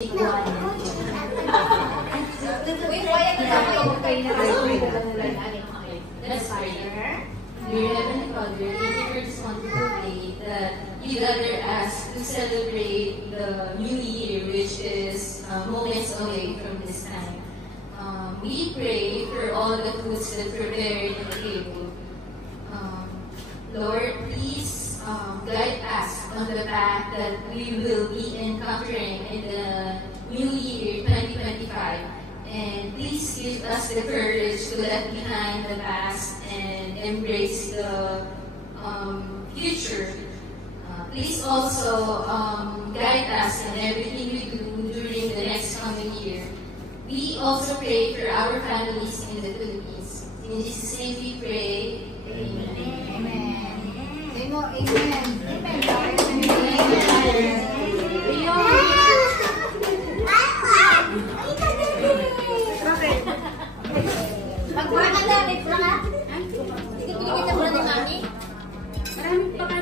We're having Father, thank you for this wonderful day that you gather us to celebrate the new year, which is moments away from this time. We pray for all the foods that prepared in the table. Lord, please guide us on the path that we will be encountering in the new year 2025. And please give us the courage to let behind the past and embrace the future. Please also guide us in everything we do during the next coming year. We also pray for our families in the Philippines. In Jesus' name we pray. Amen. Amen. Say mo, amen. Amen. Magbuha ka na, may pula ka? Tigil-tigil na pula ni Mami?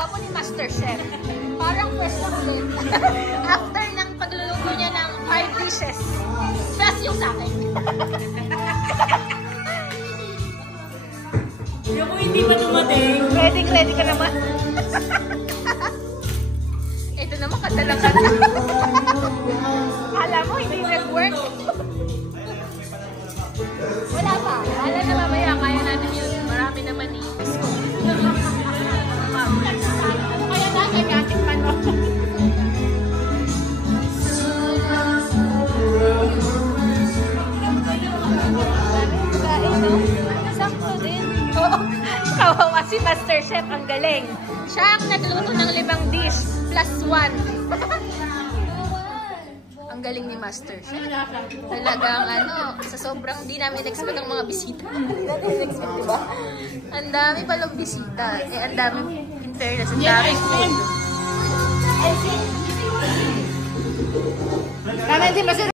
Ako ni Master Chef. Parang pwesto ulit. After ng pagluluto niya ng 5 dishes. Plus yung sa akin. Yung kung hindi pa dumating. Ready ka naman. Ito naman kadalang ka na. Alam mo, hindi nag-work. Wala pa. Alam na mamaya, kaya natin yun. Marami naman eh. Kaya natin natin ano. Sakto din. Oo. Kawawa si Master Chef. Ang galing. Siya ang nagluto ng 5 dish plus 1. Ang galing ni Master Chef. Talagang sa sobrang di namin expect ang mga bisita. Hindi natin expect, diba? Ang dami palang bisita. Ang dami, in fairness, ang dami food. Kami din masarap.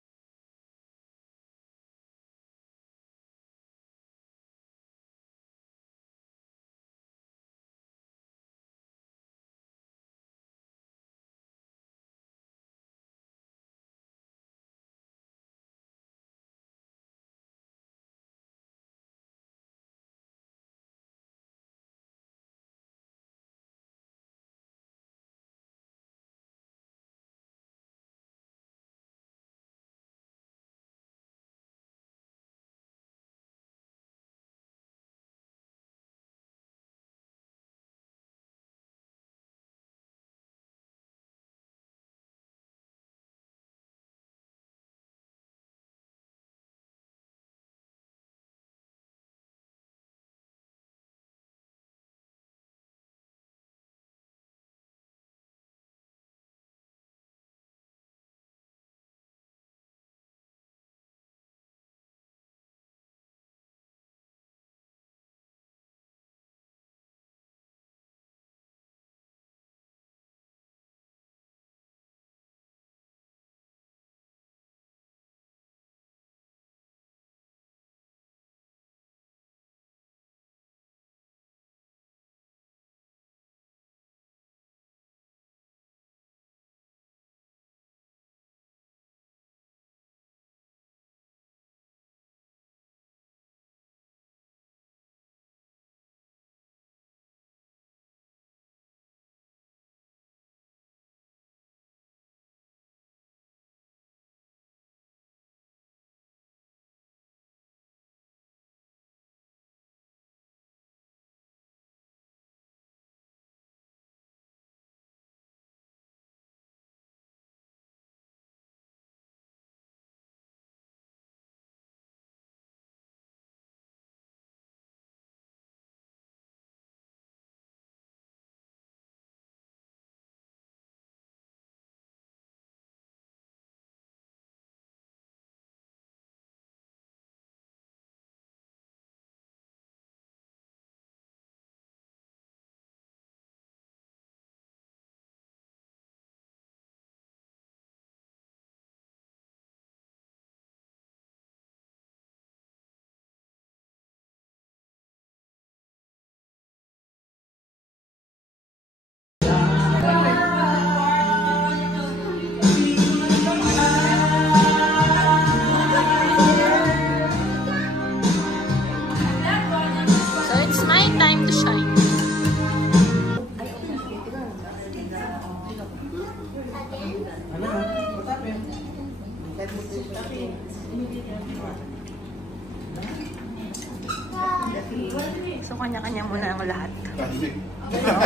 So, kanya-kanya muna ang lahat.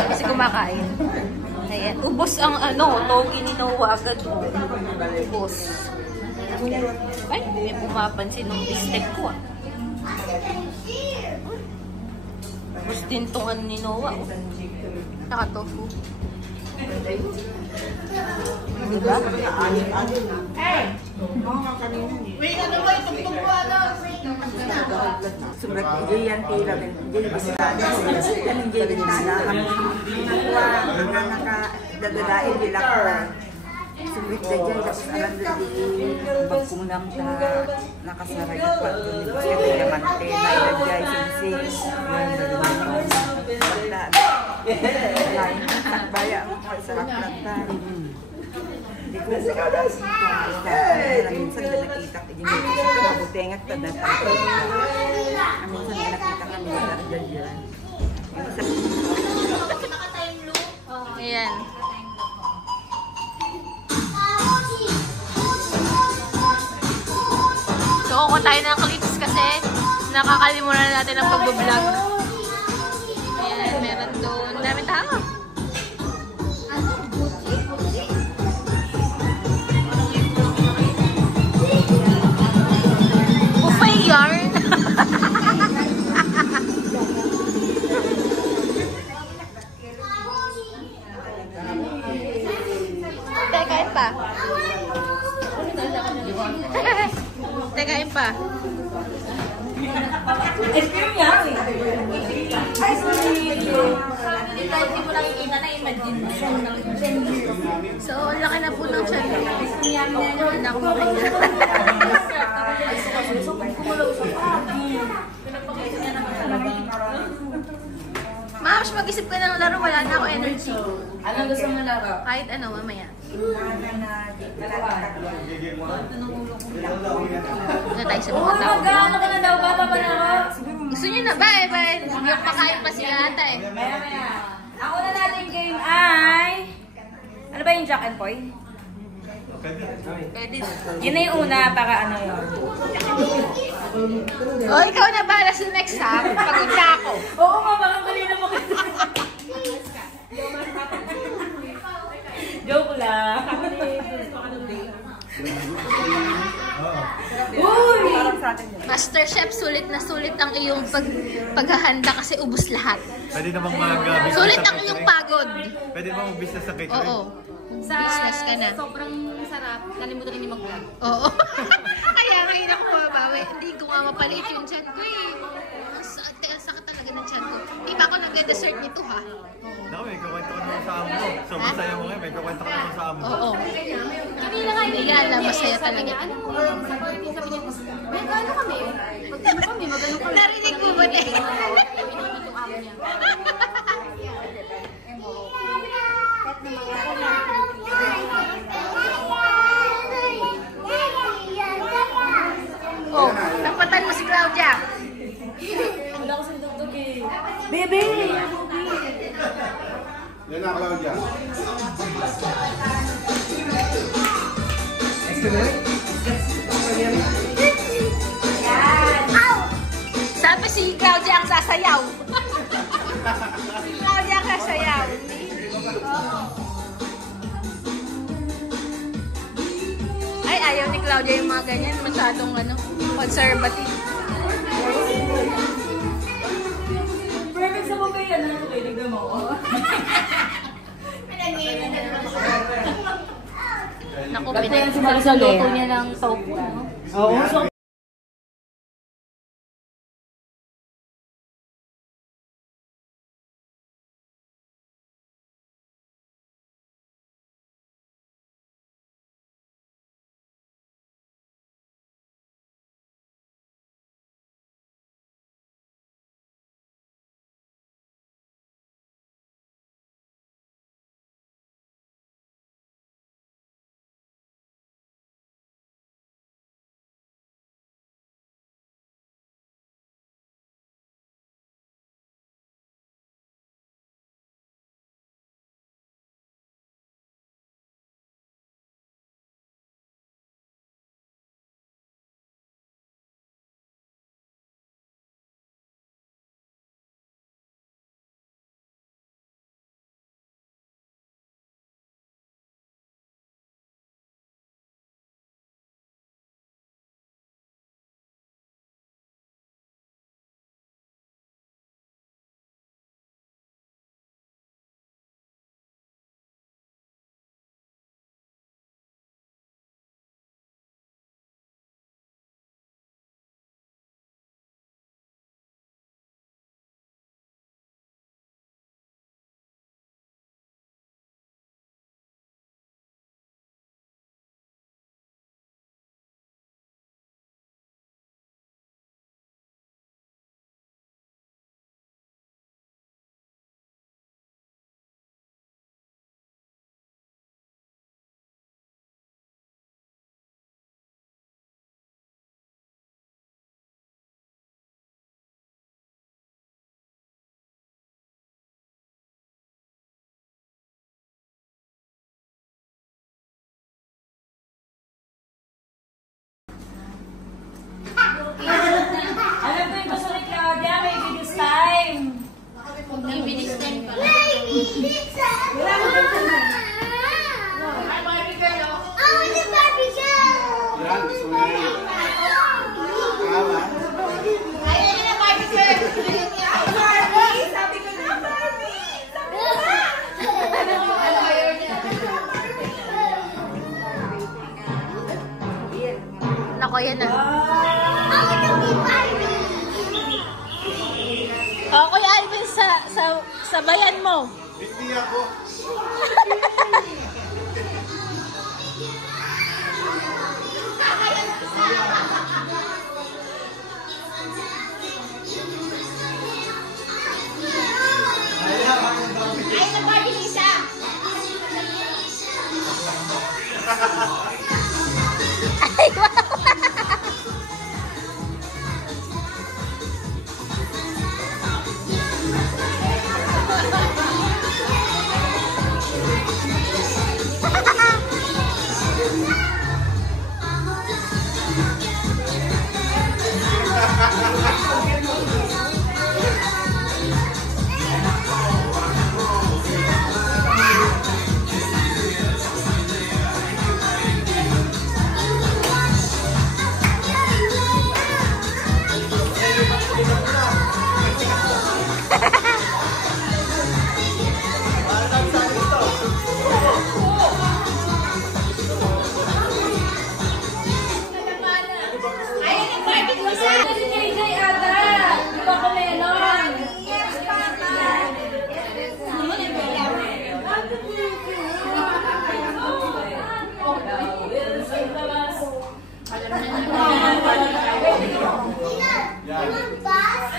Kasi kumakain. Ayan. Ubos ang togi ni Noah agad. Ubos. Ay, hindi pumapansin ng bistek ko ah. Ubos din tong ni Noah. Saka tofu. Diba? Wait, ano ba? Itugtog ko ano? Surat hindi yan tila din. Hindi bisa. Hindi bisa. Nakuha nakadadadain bilang na. Sulit na dyan. Tapos alam na di bagkunam na nakasarag pa. Kasi diamante. Nailagay sinsing. Basta. Lain. Sakbaya. Sarap lang tayo. Kasi ikaw das! Minsan na nakita ko yung mabutengat na natapos. Minsan na nakita kami dyan. Ayan. So, kukuha tayo ng clips kasi nakakalimutan natin ang pag-vlog. Ayan, meron doon. Dami tao. Buffet yarn. Kain pa. Kain pa. Ice cream yan. Hindi mo nakikita na imagine mo. So, ang laki na po ng tiyan. Hindi na ako makain. Mams, mag-isip ka ng laro. Wala na ako energy. Anong gusto mo laro? Kahit ano, mamaya. Ano tayo sa mga tao? Ano ka na daw? Bata pa na ako? Gusto niyo na ba? Yung makain pa sila ata eh. Maya maya. Ang una nating game ay... Ano ba yung Jack and Poy? Pwede. Yun na yung una para ano yun. O, ikaw na bala sa next ha. Pagod na ako. Oo nga, baka kanina mo kasi. Joke lang. Uy! Master Chef, sulit na sulit ang iyong paghahanda kasi ubos lahat. Pwede namang mag-business Sulit sa ang iyong catering. pagod. Pwede namang mag-business sa catering. Oo. Business ka na. Sobrang sarap. Kalimutan rin yung mag-vlog. Oo. Kaya ngayon ako mabawi. Hindi ko nga mapaliit yung chan ko eh. Ang sakit talaga ng chan ko. Di ba ako nagde-dessert nito ha? Naku, may kakwento ka naman sa amo mo. Sobrang saya mo ngayon, may kakwento ka naman sa amo mo. Oo. Kami na nga Yala, masaya talaga. Ano mo? Sa party sabi niya, may gano kami. Pag kami, magano kami. Narinig mo ba eh? Yung amo niya. Oh, napatan mo si Claudia. Wala ko sa tugtog eh. Bebe! Yan na, Claudia. Sabi si Claudia ang sasayaw. Si Claudia ang sasayaw. Ay, ayaw ni Claudia yung mga ganyan. Masyadong conservative. Perfect sa buffet yan. Ano kayo? Nagdam ako. Naku, Pinagluto niya ng tofu. Oo. Pizza! Wala mo pizza na. Oh, the Barbie girl! Ayun na, Barbie girl! Barbie! Sabi ko na, Barbie! Sabi ko na! Nako, yan na. Oh, the Barbie! O, Kuya Alvin, sabayan mo. Hindi ako. Ayun na, Barbie Lisa! Ay, wow.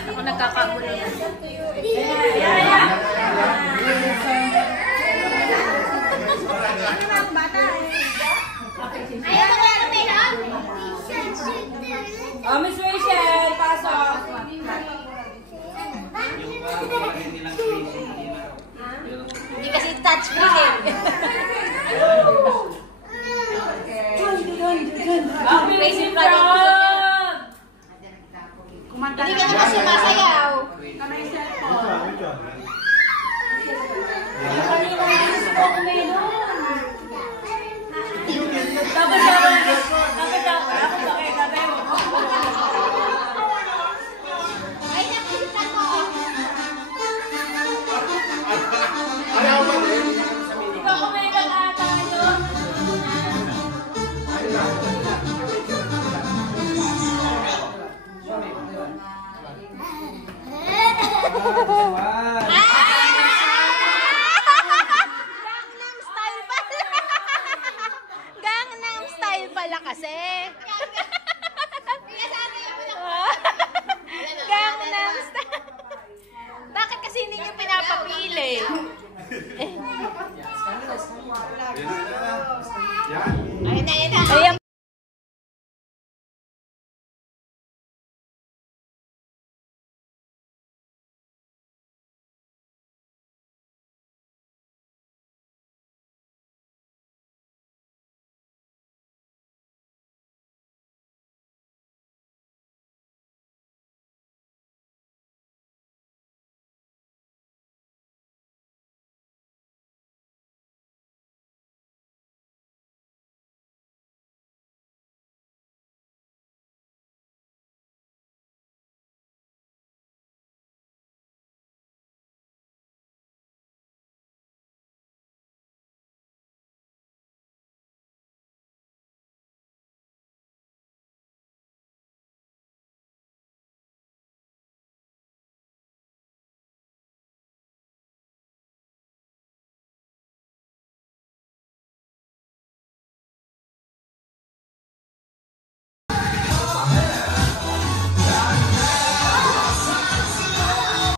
Ako nagkakagulo na. Ayun na, meron, meron! Oh, Miss Rachel, pasok. Hindi kasi touchscreen eh. Amazing proud. Hindi ka naman sumasayaw. Dapat ako bakit gabi mo. Ay, nakikita ko! Ayaw ba din? Di ba kumain ng ata yun? Gangnam Style pala. Gangnam Style pala kasi. Gangnam Style. Bakit kasi hindi niyo pinapapili? Yan. Ayun.